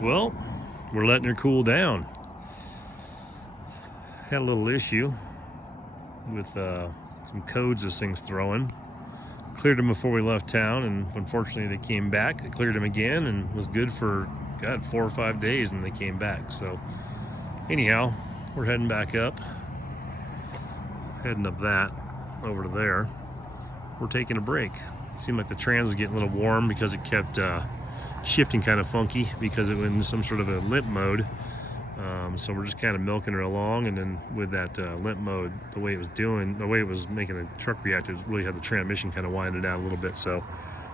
Well, we're letting her cool down. Had a little issue with some codes this thing's throwing. Cleared them before we left town, and unfortunately they came back. I cleared them again and was good for, God, 4 or 5 days, and they came back. So anyhow, we're heading back up. Heading up that over to there. We're taking a break. Seemed like the trans was getting a little warm because it kept shifting kind of funky because it was in some sort of a limp mode. So we're just kind of milking her along, and then with that limp mode, the way it was doing, the way it was making the truck react, it really had the transmission kind of winded out a little bit. So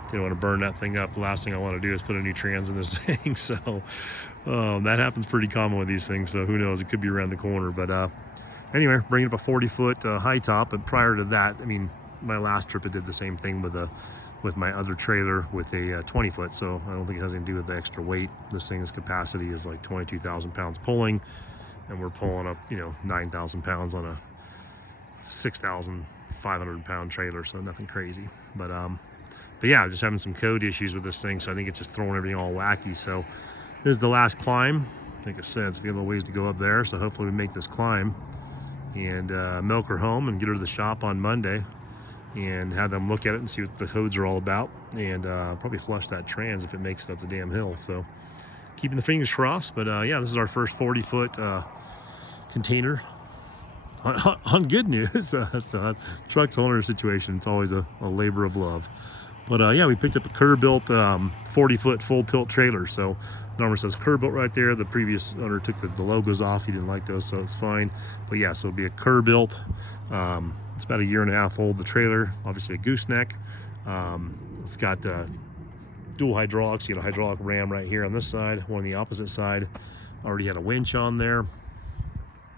didn't want to burn that thing up. The last thing I want to do is put a new trans in this thing. So that happens pretty common with these things. So who knows? It could be around the corner. But anyway, bringing up a 40-foot high top. And prior to that, I mean, my last trip, I did the same thing with my other trailer with a 20-foot. So I don't think it has anything to do with the extra weight. This thing's capacity is like 22,000 pounds pulling, and we're pulling up, 9,000 pounds on a 6,500 pound trailer. So nothing crazy. But yeah, just having some code issues with this thing. So I think it's just throwing everything all wacky. So this is the last climb. Like I said, it's a little ways to go up there. So hopefully we make this climb and milk her home and get her to the shop on Monday and have them look at it and see what the codes are all about, and probably flush that trans if it makes it up the damn hill. So keeping the fingers crossed. But yeah, this is our first 40-foot container on good news. So truck to owner situation, it's always a labor of love. But yeah, we picked up a Kerr-built 40-foot full tilt trailer. So number says Kerr-built right there. The previous owner took the logos off. He didn't like those, so it's fine. But yeah, so it'll be a Kerr-built. It's about 1.5 years old, the trailer. Obviously a gooseneck. It's got dual hydraulics. You get a hydraulic ram right here on this side, one on the opposite side. Already had a winch on there.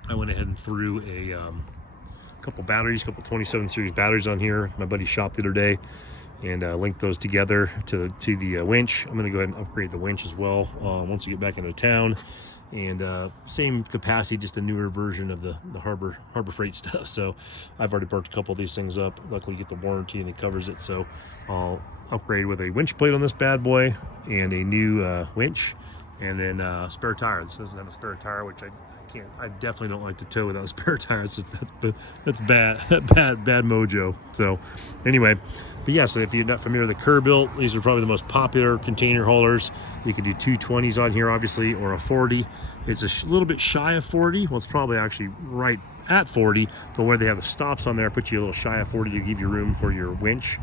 I went ahead and threw a couple batteries, couple 27 series batteries on here. My buddy shop the other day, and linked those together to the winch. I'm gonna go ahead and upgrade the winch as well once we get back into town. And same capacity, just a newer version of the Harbor Freight stuff. So I've already burnt a couple of these things up. Luckily you get the warranty and it covers it. So I'll upgrade with a winch plate on this bad boy and a new winch, and then a spare tire. This doesn't have a spare tire, which I definitely don't like to tow without a spare tire. That's bad mojo. So anyway, but yeah, so if you're not familiar with the Kerr-built, these are probably the most popular container haulers. You can do 220s on here, obviously, or a 40. It's a little bit shy of 40. Well, it's probably actually right at 40, but where they have the stops on there, put you a little shy of 40 to give you room for your winch,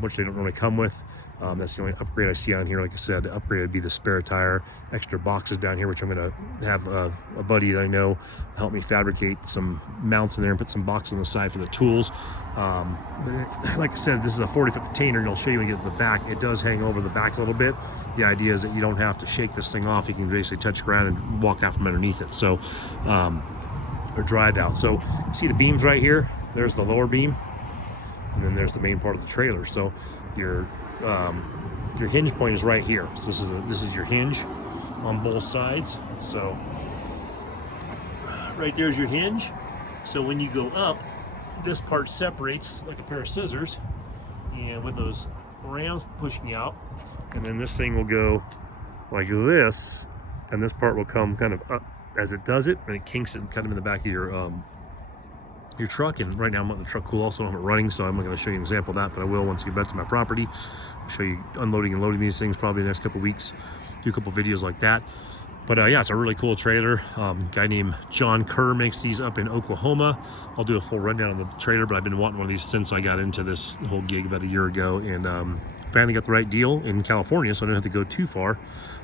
which they don't really come with. That's the only upgrade I see on here. Like I said, the upgrade would be the spare tire, extra boxes down here, which I'm going to have a buddy that I know help me fabricate some mounts in there and put some boxes on the side for the tools. But like I said, this is a 40-foot container, and I'll show you when you get to the back. It does hang over the back a little bit. The idea is that you don't have to shake this thing off. You can basically touch ground and walk out from underneath it. So, or drive out. So see the beams right here? There's the lower beam, and then there's the main part of the trailer. So your hinge point is right here. So this is your hinge on both sides. So right there's your hinge. So when you go up, this part separates like a pair of scissors, and with those rams pushing out, and then this thing will go like this, and this part will come kind of up as it does it, and it kinks it kind of in the back of your truck. And right now I'm letting the truck cool also. I'm running, so I'm not going to show you an example of that, but I will once I get back to my property. I'll show you unloading and loading these things probably the next couple weeks, do a couple videos like that. But yeah, it's a really cool trailer. Guy named John Kerr makes these up in Oklahoma. I'll do a full rundown on the trailer, but I've been wanting one of these since I got into this whole gig about 1 year ago, and finally got the right deal in California, so I don't have to go too far,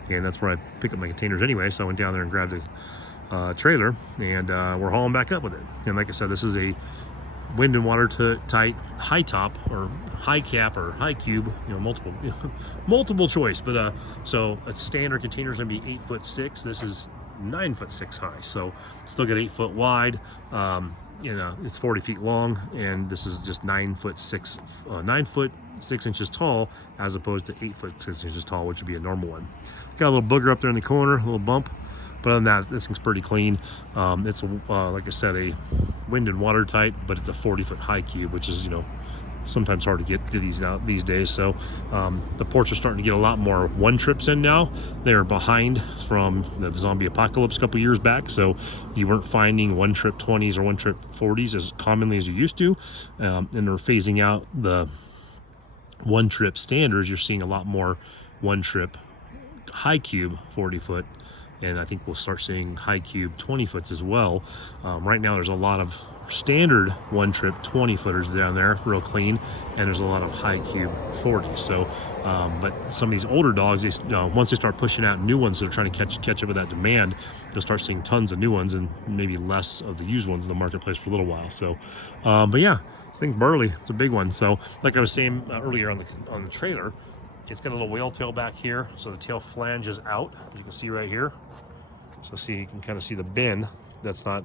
and that's where I pick up my containers anyway. So I went down there and grabbed a trailer, and we're hauling back up with it. And like I said, this is a wind and water tight high top, or high cap, or high cube, multiple choice. But so a standard container is going to be 8'6". This is 9'6" high, so still got 8 foot wide. It's 40 feet long, and this is just 9 foot 6 inches tall, as opposed to 8 foot 6 inches tall, which would be a normal one. Got a little booger up there in the corner, a little bump. But other than that, this thing's pretty clean. It's like I said, a wind and water type, but it's a 40-foot high cube, which is sometimes hard to get these out these days. So the ports are starting to get a lot more one trips in now. They're behind from the zombie apocalypse a couple years back, so you weren't finding one trip 20s or one trip 40s as commonly as you used to, and they're phasing out the one trip standards. You're seeing a lot more one trip high cube 40 foot, and I think we'll start seeing high cube 20 foots as well. Right now there's a lot of standard one trip 20 footers down there, real clean, and there's a lot of high cube 40s. So but some of these older dogs, they, once they start pushing out new ones, they're trying to catch up with that demand, you'll start seeing tons of new ones and maybe less of the used ones in the marketplace for a little while. So but yeah, this thing's burly. It's a big one. So like I was saying earlier on the trailer, it's got a little whale tail back here, so the tail flanges out, as you can see right here. So see, you can kind of see the bend. That's how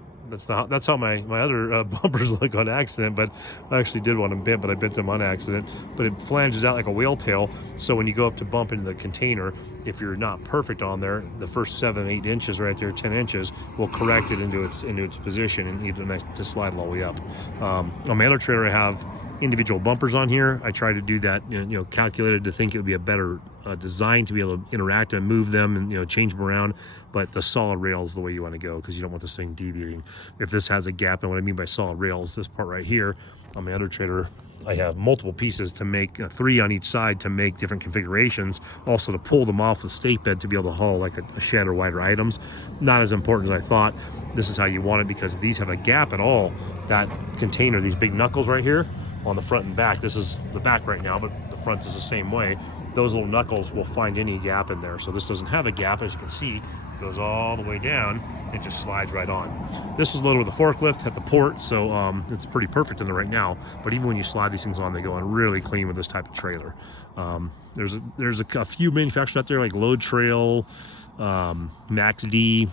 my other bumpers look on accident, but I actually did want them bent, but I bent them on accident. But it flanges out like a whale tail, so when you go up to bump into the container, if you're not perfect on there, the first 7-8 inches right there, 10 inches, will correct it into its position and even to slide all the way up. On my other trailer, I have individual bumpers on here. I try to do that, calculated to think it would be a better design to be able to interact and move them and change them around. But the solid rail is the way you want to go, because you don't want this thing deviating. If this has a gap, and what I mean by solid rails, this part right here on my other trailer, I have multiple pieces to make 3 on each side to make different configurations, also to pull them off the stake bed to be able to haul like a shed or wider items. Not as important as I thought. This is how you want it, because if these have a gap at all, that container, these big knuckles right here on the front and back, this is the back right now, but the front is the same way, those little knuckles will find any gap in there. So this doesn't have a gap, as you can see, it goes all the way down, it just slides right on. This is loaded with a forklift at the port, so it's pretty perfect in there right now. But even when you slide these things on, they go on really clean with this type of trailer. There's a few manufacturers out there like Load Trail, Max D.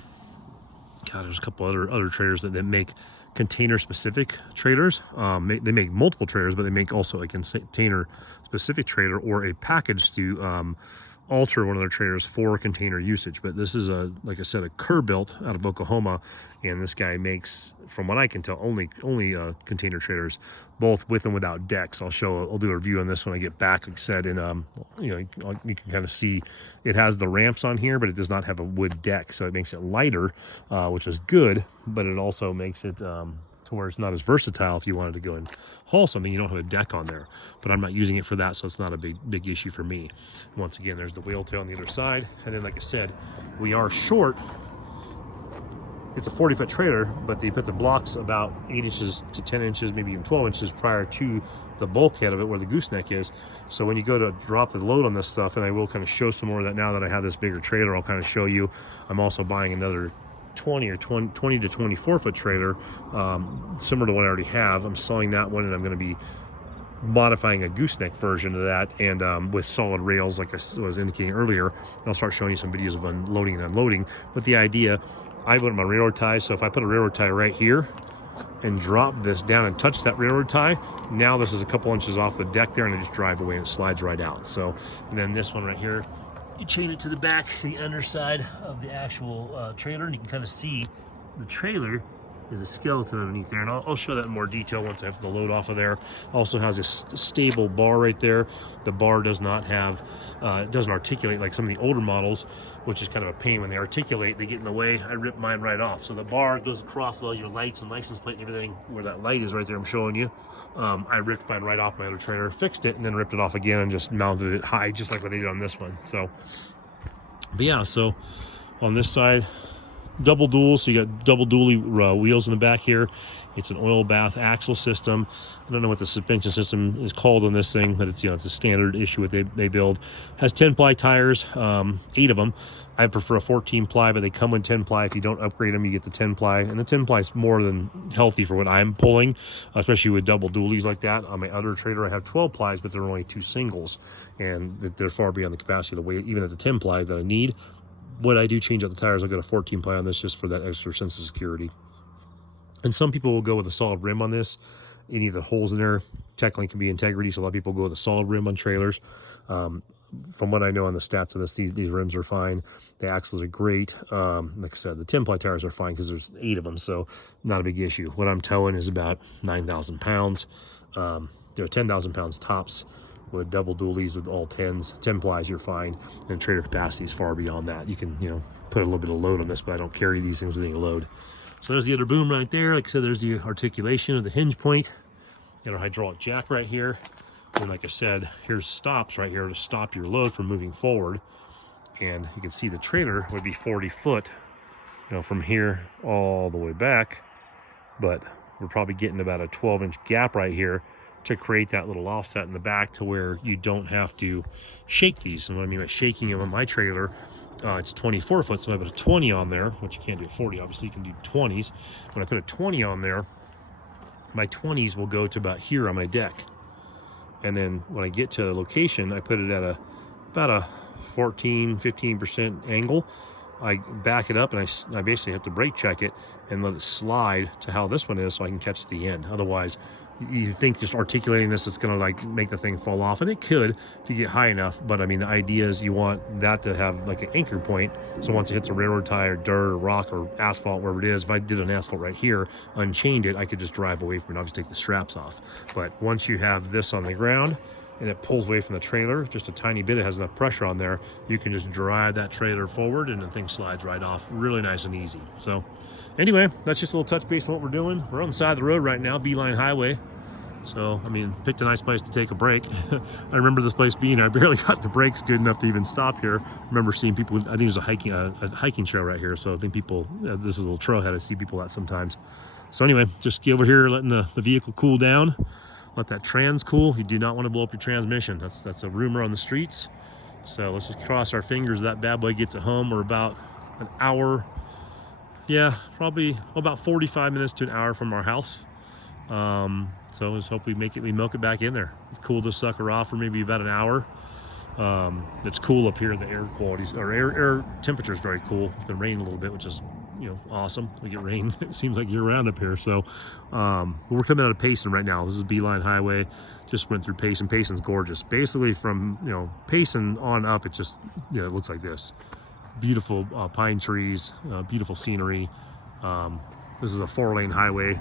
God, there's a couple other trailers that make container specific trailers. They make multiple trailers, but they make also a container specific trailer or a package to alter one of their trailers for container usage. But this is like I said, a Kerr built out of Oklahoma, and this guy makes, from what I can tell, only container trailers, both with and without decks. I'll do a review on this when I get back. Like I said, and you can kind of see it has the ramps on here, but it does not have a wood deck, so it makes it lighter, which is good, but it also makes it to where it's not as versatile if you wanted to go and haul something. You don't have a deck on there, but I'm not using it for that, so it's not a big issue for me. Once again, there's the whale tail on the other side, and then like I said, we are short. It's a 40-foot trailer, but they put the blocks about 8 inches to 10 inches, maybe even 12 inches prior to the bulkhead of it where the gooseneck is. So when you go to drop the load on this stuff, and I will kind of show some more of that now that I have this bigger trailer, I'll kind of show you. I'm also buying another 20 to 24 foot trailer, similar to what I already have. I'm selling that one, and I'm going to be modifying a gooseneck version of that, and with solid rails like I was indicating earlier. I'll start showing you some videos of unloading and unloading. But the idea, I put my railroad ties, so if I put a railroad tie right here and drop this down and touch that railroad tie, now this is a couple inches off the deck there, and I just drive away and it slides right out. So, and then this one right here, you chain it to the back, to the underside of the actual trailer, and you can kind of see the trailer is a skeleton underneath there, and I'll show that in more detail once I have the load off of there. Also has a stable bar right there. The bar does not have, it doesn't articulate like some of the older models, which is kind of a pain. When they articulate, they get in the way. I ripped mine right off. So the bar goes across all your lights and license plate and everything. Where that light is right there, I'm showing you. I ripped mine right off my other trailer, fixed it, and then ripped it off again and just mounted it high, just like what they did on this one. So, but yeah, so on this side, double dual, so you got double dually wheels in the back here. It's an oil bath axle system. I don't know what the suspension system is called on this thing, but it's it's a standard issue what they build. Has 10-ply tires, 8 of them. I prefer a 14-ply, but they come with 10-ply. If you don't upgrade them, you get the 10-ply, and the 10-ply is more than healthy for what I'm pulling, especially with double dualies like that. On my other trailer, I have 12 plies, but there are only 2 singles, and they're far beyond the capacity of the weight, even at the 10-ply that I need. When I do change out the tires, I'll get a 14-ply on this just for that extra sense of security. And some people will go with a solid rim on this. Any of the holes in there technically can be integrity, so a lot of people go with a solid rim on trailers. From what I know on the stats of this, these rims are fine. The axles are great. Like I said, the 10-ply tires are fine because there's 8 of them, so not a big issue. What I'm towing is about 9,000 pounds. 10,000 pounds tops with double dualies with all 10s. 10 plies, you're fine. And trailer capacity is far beyond that. You can, put a little bit of load on this, but I don't carry these things with any load. So there's the other boom right there. Like I said, there's the articulation of the hinge point. And our hydraulic jack right here. And like I said, here's stops right here to stop your load from moving forward. And you can see the trailer would be 40 foot, from here all the way back. But we're probably getting about a 12-inch gap right here to create that little offset in the back to where you don't have to shake these. And what I mean by shaking them on my trailer, it's 24 foot, so I put a 20 on there, which you can't do a 40, obviously you can do 20s. When I put a 20 on there, my 20s will go to about here on my deck. And then when I get to the location, I put it at about a 15% angle. I back it up and I basically have to brake check it and let it slide to how this one is so I can catch the end. Otherwise, you think just articulating this is gonna like make the thing fall off, and it could if you get high enough. But I mean, the idea is you want that to have like an anchor point. So once it hits a railroad tie or dirt or rock or asphalt, wherever it is, if I did an asphalt right here, unchained it, I could just drive away from it. I'll just take the straps off. But once you have this on the ground and it pulls away from the trailer just a tiny bit, it has enough pressure on there, you can just drive that trailer forward and the thing slides right off really nice and easy. So anyway, that's just a little touch base on what we're doing. We're on the side of the road right now, Beeline Highway. So I mean, picked a nice place to take a break. I remember this place being, I barely got the brakes good enough to even stop here. I remember seeing people, I think there's a hiking trail right here, so I think people, this is a little trailhead, I see people at sometimes. So anyway, just get over here, letting the vehicle cool down. Let that trans cool. You do not want to blow up your transmission. That's a rumor on the streets. So let's just cross our fingers that bad boy gets it home. We're about an hour, yeah, probably about 45 minutes to an hour from our house. So let's hope we milk it back in there. Cool this sucker off for maybe about an hour. It's cool up here. The air qualities or air temperature is very cool. It's been raining a little bit, which is awesome. We get rain, it seems like year round up here. So we're coming out of Payson right now. This is Beeline Highway. Just went through Payson. Payson's gorgeous. Basically from Payson on up, it just it looks like this. Beautiful pine trees, beautiful scenery. This is a 4-lane highway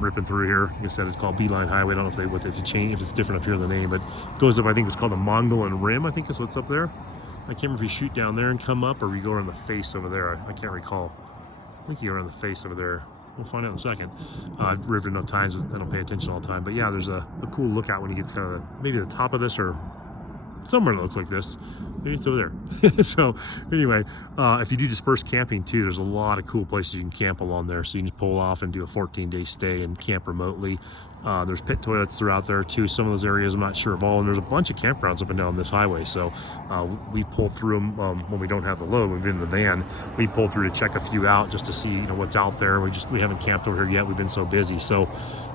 ripping through here. Like I said, it's called Beeline Highway. I don't know if they change, if it's different up here in the name, but it goes up, I think it's called the Mogollon Rim, I think is what's up there. I can't remember if you shoot down there and come up or you go around the face over there. I can't recall. I think you go around the face over there. We'll find out in a second. I've driven enough times, I don't pay attention all the time. But yeah, there's a cool lookout when you get to kind of maybe the top of this or somewhere that looks like this. Maybe it's over there. So anyway, if you do dispersed camping too, there's a lot of cool places you can camp along there. So you can just pull off and do a 14-day stay and camp remotely. There's pit toilets throughout there too. Some of those areas I'm not sure of all, and there's a bunch of campgrounds up and down this highway. So we pull through them when we don't have the load. We've been in the van. We pull through to check a few out just to see what's out there. We haven't camped over here yet. We've been so busy. So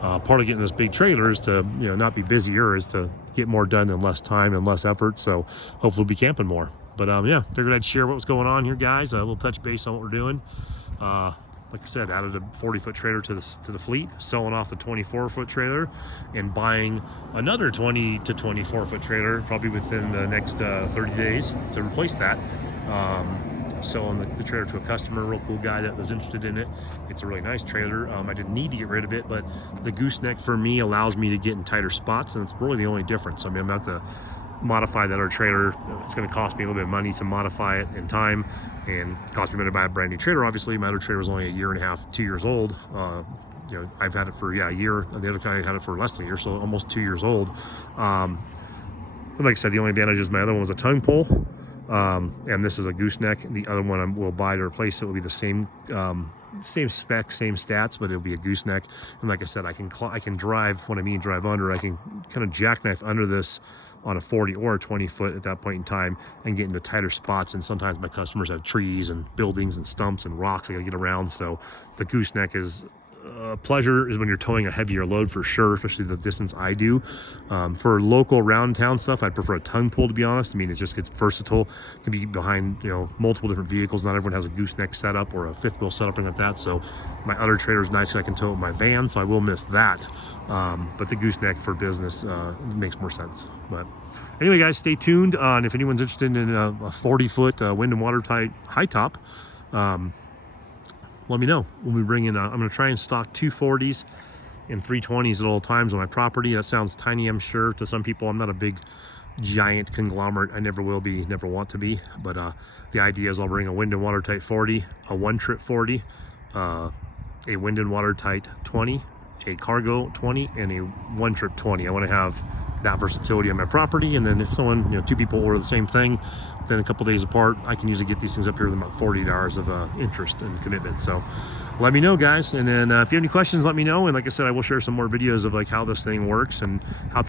part of getting this big trailer is to not be busier, is to get more done in less time and less effort. So hopefully we'll be camping more. But yeah, figured I'd share what was going on here, guys. A little touch base on what we're doing. Like I said, added a 40-foot trailer to the fleet, selling off the 24-foot trailer, and buying another 20 to 24-foot trailer probably within the next 30 days to replace that. Selling the trailer to a customer, real cool guy that was interested in it. It's a really nice trailer. I didn't need to get rid of it, but the gooseneck for me allows me to get in tighter spots, and it's really the only difference. I mean, I'm about to modify that other trailer. It's going to cost me a little bit of money to modify it in time, and cost me money to buy a brand new trailer. Obviously, my other trailer was only 1.5 years, 2 years old. I've had it for a year. The other guy had it for less than a year, so almost 2 years old. But like I said, the only advantage is my other one was a tongue pull, and this is a gooseneck. The other one I will buy to replace it will be the same spec, same stats, but it'll be a gooseneck. And like I said, I can drive, what I mean drive under, I can kind of jackknife under this on a 40 or a 20 foot at that point in time and get into tighter spots. And sometimes my customers have trees and buildings and stumps and rocks I gotta get around. So the gooseneck is pleasure is when you're towing a heavier load for sure, especially the distance I do. For local around town stuff, I'd prefer a tongue pull, to be honest. I mean, it just gets versatile. It can be behind multiple different vehicles. Not everyone has a gooseneck setup or a fifth wheel setup or like that. So my other trailer is nice, I can tow it with my van, so I will miss that. But the gooseneck for business makes more sense. But anyway, guys, stay tuned. And if anyone's interested in a 40-foot wind and watertight high top, let me know when we bring in. I'm going to try and stock 240s in 320s at all times on my property. That sounds tiny, I'm sure, to some people. I'm not a big giant conglomerate. I never will be, never want to be. But the idea is I'll bring a wind and watertight 40, a one trip 40, a wind and watertight 20, a cargo 20, and a one trip 20. I want to have that versatility on my property, and then if someone, you know, two people order the same thing within a couple days apart, I can usually get these things up here within about 48 hours of interest and commitment. So let me know, guys, and then if you have any questions, let me know. And like I said, I will share some more videos of like how this thing works and how